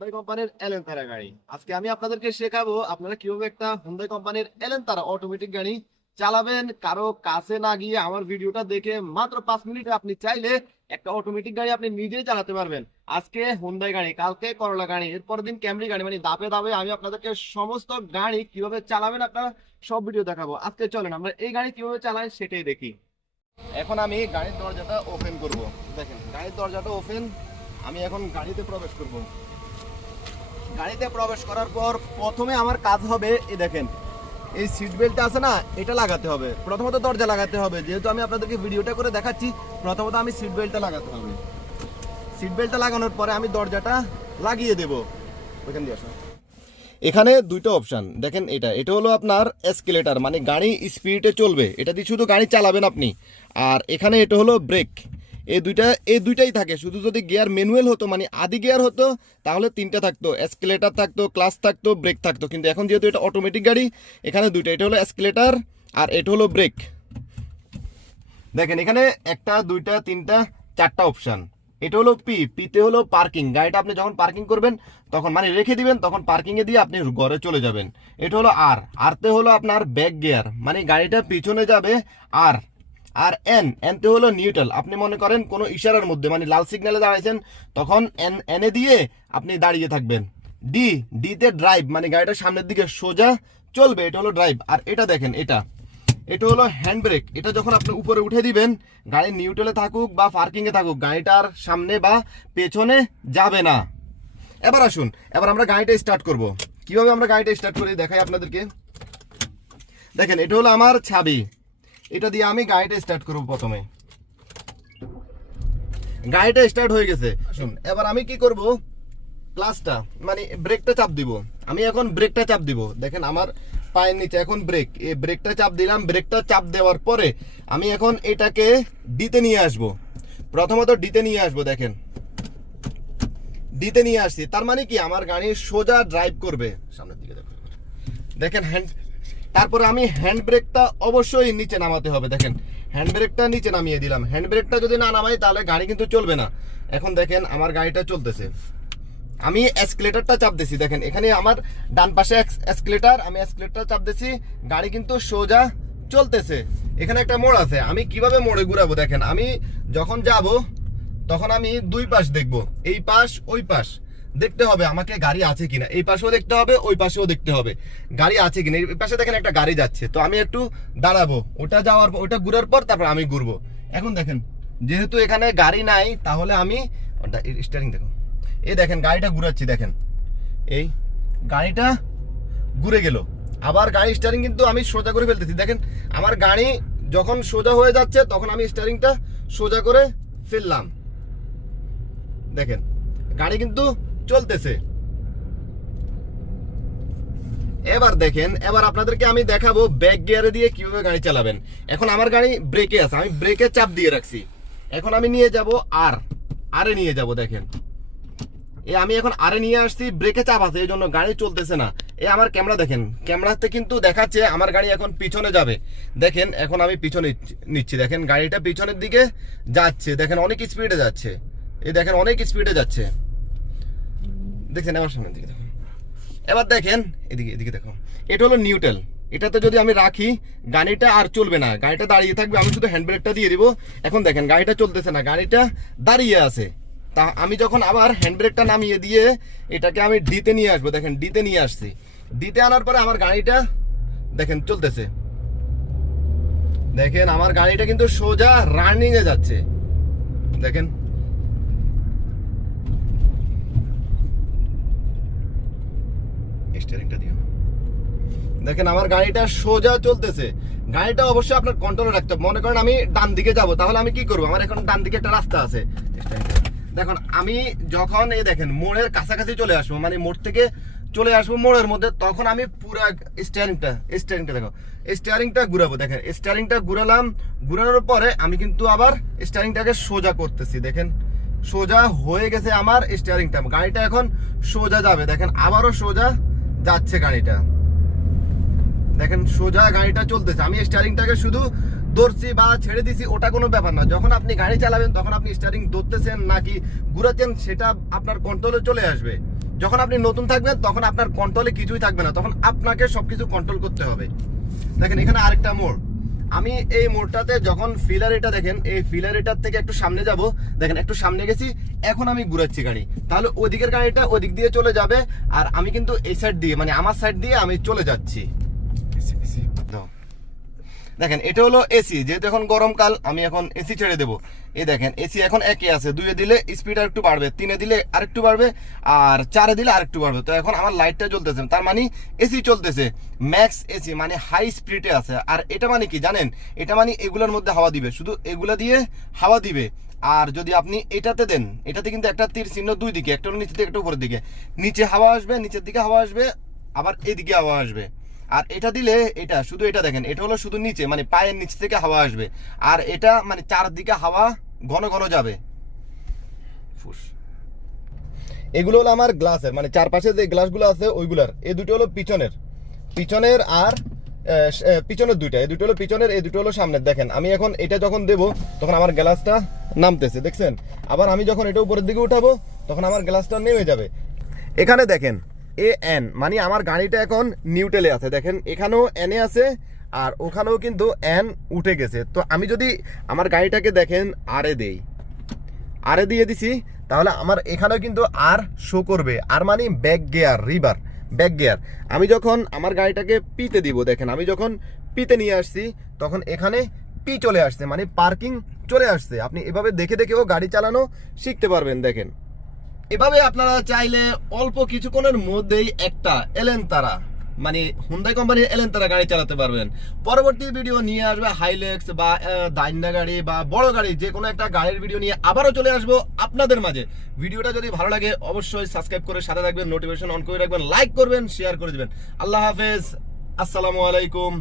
Hyundai কোম্পানির এলেন্তারা গাড়ি। আজকে আমি আপনাদেরকে শেখাবো আপনারা কীভাবে একটা হুন্দাই কোম্পানির এলেন্তারা অটোমেটিক গাড়ি চালাবেন। কারও কাছে না গিয়ে আমার ভিডিওটা দেখে মাত্র পাঁচ মিনিটে আপনি চাইলে একটা অটোমেটিক গাড়ি আপনি নিজেই চালাতে পারবেন। আজকে হুন্দাই গাড়ি, কালকে করলা গাড়ি এরপর দিন ক্যামরি গাড়ি মানে দাপে দাপে আমি আপনাদেরকে সমস্ত গাড়ি কীভাবে চালাবেন আপনারা সব ভিডিও দেখাবো। আজকে চলেন আমরা এই গাড়ি কীভাবে চালাই সেটাই দেখি। এখন আমি গাড়ির দরজাটা ওপেন করব। দেখেন, গাড়ির দরজাটা ওপেন আমি এখন গাড়িতে প্রবেশ করব। গাড়িতে প্রবেশ করার পর প্রথমে আমার কাজ হবে, এই দেখেন, এই সিট বেল্টটা আছে না, এটা লাগাতে হবে। প্রথমত দরজা লাগাতে হবে, যেহেতু আমি আপনাদেরকে ভিডিওটা করে দেখাচ্ছি, প্রথমত আমি সিট বেল্টটা লাগাতে হবে। সিট বেল্টটা লাগানোর পরে আমি দরজাটা লাগিয়ে দেব। ওইখান দিয়ে আসো। এখানে দুইটা অপশন দেখেন এটা এটা হলো আপনার এসকেলেটার মানে গাড়ি স্পিডে চলবে, এটা দিয়ে শুধু গাড়ি চালাবেন আপনি। আর এখানে এটা হলো ব্রেক এই দুইটা এই দুইটাই থাকে। শুধু যদি গিয়ার ম্যানুয়াল হতো মানে আদি গিয়ার হতো, তাহলে তিনটা থাকতো। এসকেলেটার থাকতো ক্লাস থাকতো ব্রেক থাকতো। কিন্তু এখন যেহেতু এটা অটোমেটিক গাড়ি, এখানে দুইটা। এটা হলো এসকেলেটার আর এটা হলো ব্রেক দেখেন, এখানে একটা, দুইটা, তিনটা, চারটা অপশান এটা হলো পি পিতে হলো পার্কিং গাড়িটা আপনি যখন পার্কিং করবেন, তখন মানে রেখে দিবেন, তখন পার্কিং এ দিয়ে আপনি ঘরে চলে যাবেন। এটা হলো আর আরতে হলো আপনার ব্যাক গিয়ার মানে গাড়িটা পিছনে যাবে আর আর এন এনতে হলো নিউট্রাল আপনি মনে করেন কোনো ইশারার মধ্যে মানে লাল সিগন্যালে দাঁড়াইছেন, তখন এন এনে দিয়ে আপনি দাঁড়িয়ে থাকবেন। ডি ডিতে ড্রাইভ মানে গাড়িটা সামনের দিকে সোজা চলবে, এটা হলো ড্রাইভ আর এটা দেখেন, এটা। এটা হলো হ্যান্ড ব্রেক এটা যখন আপনি উপরে উঠে দিবেন, গাড়ি নিউট্রালে থাকুক বা পার্কিং এ থাকুক, গাড়িটার সামনে বা পেছনে যাবে না। এবার আসুন, এবার আমরা গাড়িটা স্টার্ট করব। কীভাবে আমরা গাড়িটা স্টার্ট করি, দেখাই আপনাদেরকে। দেখেন, এটা হলো আমার ছাবি। এটা দিয়ে আমি গাড়িটা স্টার্ট করব প্রথমে গাড়িটা স্টার্ট হয়ে গেছে। শুন এবার আমি কি করব? ক্লাসটা মানে ব্রেকটা চাপ দিব। আমি এখন ব্রেকটা চাপ দিব। দেখেন আমার পায়ের নিচে এখন ব্রেক এই ব্রেকটা চাপ দিলাম। ব্রেকটা চাপ দেওয়ার পরে আমি এখন এটাকে ডিতে নিয়ে আসব। প্রথমত ডিতে নিয়ে আসব দেখেন। ডিতে নিয়ে আসছি। তার মানে কি? আমার গাড়ি সোজা ড্রাইভ করবে। সামনের দিকে দেখো দেখেন হ্যান্ড তারপরে আমি হ্যান্ড ব্রেকটা অবশ্যই নিচে নামাতে হবে, দেখেন। হ্যান্ড ব্রেকটা নিচে নামিয়ে দিলাম। হ্যান্ড ব্রেকটা যদি না নামাই, তাহলে গাড়ি কিন্তু চলবে না। এখন দেখেন, আমার গাড়িটা চলতেছে। আমি এসকেলেটারটা চাপ দিছি, দেখেন। এখানে আমার ডান পাশে এসকেলেটার আমি এসকেলেটার চাপ দিছি। গাড়ি কিন্তু সোজা চলতেছে। এখানে একটা মোড় আছে। আমি কীভাবে মোড়ে ঘুরাবো, দেখেন। আমি যখন যাব, তখন আমি দুই পাশ দেখব। এই পাশ, ওই পাশ। দেখতে হবে আমাকে গাড়ি আছে কিনা। এই পাশেও দেখতে হবে, ওই পাশেও দেখতে হবে। গাড়ি আছে কিনা? এই পাশে দেখেন একটা গাড়ি যাচ্ছে। তো আমি একটু দাঁড়াবো। ওটা যাওয়ার পর, ওটা ঘুরার পর তারপর আমি ঘুরবো। এখন দেখেন, যেহেতু এখানে গাড়ি নাই, তাহলে আমি স্টারিং দেখো এই দেখেন, গাড়িটা ঘুরাচ্ছি, দেখেন। এই গাড়িটা ঘুরে গেল। আবার গাড়ি স্টারিং কিন্তু আমি সোজা করে ফেলতেছি। দেখেন, আমার গাড়ি যখন সোজা হয়ে যাচ্ছে, তখন আমি স্টারিংটা সোজা করে ফেললাম। দেখেন, গাড়ি কিন্তু চলতেছে। এবার দেখেন, এবার আপনাদেরকে আমি দেখাবো ব্যাক গিয়ারে দিয়ে কীভাবে গাড়ি চালাবেন। এখন আমার গাড়ি ব্রেকে আছে, আমি ব্রেকে চাপ দিয়ে রাখছি। এখন আমি নিয়ে যাব আর আরে নিয়ে যাব, দেখেন। এ আমি এখন আরে নিয়ে আসছি ব্রেকে চাপ আছে, এই জন্য গাড়ি চলতেছে না। এ আমার ক্যামেরা দেখেন ক্যামেরাতে কিন্তু দেখাচ্ছে আমার গাড়ি এখন পিছনে যাবে। দেখেন, এখন আমি পিছনে নিচ্ছি দেখেন, গাড়িটা পিছনের দিকে যাচ্ছে। দেখেন, অনেক স্পিডে যাচ্ছে। এই দেখেন, অনেক স্পিডে যাচ্ছে। দেখছেন আমার সামনের দিকে দেখুন। এবার দেখেন, এদিকে এদিকে দেখো এটা হলো নিউটেল এটাতে যদি আমি রাখি, গাড়িটা আর চলবে না। গাড়িটা দাঁড়িয়ে থাকবে, আমি শুধু হ্যান্ড ব্রেকটা দিয়ে দিব। এখন দেখেন, গাড়িটা চলতেছে না, গাড়িটা দাঁড়িয়ে আছে। তা আমি যখন আবার হ্যান্ড ব্রেকটা নামিয়ে দিয়ে এটাকে আমি ডিতে নিয়ে আসব, দেখেন ডিতে নিয়ে আসছি। ডিতে আনার পরে আমার গাড়িটা, দেখেন, চলতেছে। দেখেন, আমার গাড়িটা কিন্তু সোজা রানিং এ যাচ্ছে। দেখেন স্টিয়ারিংটা দিও। দেখেন, আমার গাড়িটা সোজা চলতেছে। গাড়িটা অবশ্যই আপনার কন্ট্রোলে রাখতে হবে। মনে করেন আমি ডান দিকে যাব, তাহলে আমি কি করব? আমার এখন ডান দিকে একটা রাস্তা আছে। দেখুন, আমি যখন এই দেখেন, মোড়ের কাছাকাছি চলে আসব মানে মোড় থেকে চলে আসব মোড়ের মধ্যে, তখন আমি পুরো স্টিয়ারিংটা স্টিয়ারিংটা দেখো স্টিয়ারিংটা ঘুরাবো। দেখেন স্টিয়ারিংটা ঘুরালাম, ঘুরানোর পরে আমি কিন্তু আবার স্টিয়ারিংটাকে সোজা করতেছি। দেখেন, সোজা হয়ে গেছে আমার স্টিয়ারিংটা গাড়িটা এখন সোজা যাবে। দেখেন, আবারও সোজা যাচ্ছে গাড়িটা। দেখেন সোজা গাড়িটা চলতেছে। আমি স্টারিংটাকে শুধু ধরছি বা ছেড়ে দিছি, ওটা কোনো ব্যাপার না। যখন আপনি গাড়ি চালাবেন, তখন আপনি স্টারিং ধরতেছেন নাকি ঘুরাচ্ছেন, সেটা আপনার কন্ট্রোলে চলে আসবে। যখন আপনি নতুন থাকবেন, তখন আপনার কন্ট্রোলে কিছুই থাকবে না। তখন আপনাকে সবকিছু কন্ট্রোল করতে হবে। দেখেন এখানে আরেকটা মোড়। আমি এই মোড়টাতে যখন ফিলার এটা দেখেন, এই ফিলার এটার থেকে একটু সামনে যাব দেখেন, একটু সামনে গেছি, এখন আমি ঘুরাচ্ছি গাড়ি তাহলে ওদিকের গাড়িটা ওদিক দিয়ে চলে যাবে, আর আমি কিন্তু এই সাইড দিয়ে মানে আমার সাইড দিয়ে আমি চলে যাচ্ছি। দেখেন, এটা হলো এসি যেহেতু এখন গরমকাল আমি এখন এসি ছেড়ে দেবো। এই দেখেন এসি এখন একে আছে, দুইয়ে দিলে স্পিড আর একটু বাড়বে, তিনে দিলে আরেকটু বাড়বে, আর চারে দিলে আরেকটু বাড়বে। তো এখন আমার লাইটটা জ্বলতেছে তার মানে এসি চলতেছে ম্যাক্স এসি মানে হাই স্পিডে আছে। আর এটা মানে কি জানেন? এটা মানে এগুলোর মধ্যে হাওয়া দিবে, শুধু এগুলা দিয়ে হাওয়া দিবে। আর যদি আপনি এটাতে দেন, এটাতে কিন্তু একটা তীর চিহ্ন দুই দিকে, একটা নিচের দিকে, একটা উপরের দিকে। নিচে হাওয়া আসবে, নিচের দিকে হাওয়া আসবে, আবার এদিকে হাওয়া আসবে। আর এটা দিলে এটা, শুধু এটা দেখেন, এটা হলো শুধু নিচে মানে পায়ের নিচ থেকে হাওয়া আসবে। আর এটা মানে চারদিকে হাওয়া ঘন ঘন যাবে। এগুলো হলো আমার গ্লাসের মানে চারপাশে যে গ্লাসগুলো আছে ওইগুলার। এই দুটো হলো পিছনের। পিছনের আর পিছনের দুইটা। এই দুটো হলো পিছনের এই দুটো হলো সামনের। দেখেন, আমি এখন এটা যখন দেব, তখন আমার গ্লাসটা নামতেছে, দেখছেন? আবার আমি যখন এটা উপরের দিকে উঠাবো, তখন আমার গ্লাসটা নেমে যাবে। এখানে দেখেন এ এন মানে আমার গাড়িটা এখন নিউটেলে আছে। দেখেন, এখানেও এনে আছে, আর ওখানেও কিন্তু এন উঠে গেছে। তো আমি যদি আমার গাড়িটাকে দেখেন আরে দেই। আরে দিয়ে দিছি, তাহলে আমার এখানেও কিন্তু আর শো করবে। আর মানে back gear reverse back gear আমি যখন আমার গাড়িটাকে পিতে দিব, দেখেন, আমি যখন পিতে নিয়ে আসছি, তখন এখানে পি চলে আসছে মানে পার্কিং চলে আসছে। আপনি এভাবে দেখে দেখেও গাড়ি চালানো শিখতে পারবেন, দেখেন। এভাবে আপনারা চাইলে অল্প কিছুক্ষণের মধ্যেই একটা এলেন তারা মানে হুন্দাই কোম্পানির এলেন তারা গাড়ি চালাতে পারবেন। পরবর্তী ভিডিও নিয়ে আসবে হাইলেক্স বা আহ, দাইন্না গাড়ি বা বড় গাড়ি যে কোনো একটা গাড়ির ভিডিও নিয়ে আবারও চলে আসব আপনাদের মাঝে। ভিডিওটা যদি ভালো লাগে অবশ্যই সাবস্ক্রাইব করে সাথে রাখবেন নোটিফিকেশন অন করে রাখবেন লাইক করবেন শেয়ার করে দিবেন। আল্লাহ হাফেজ আসসালামু আলাইকুম।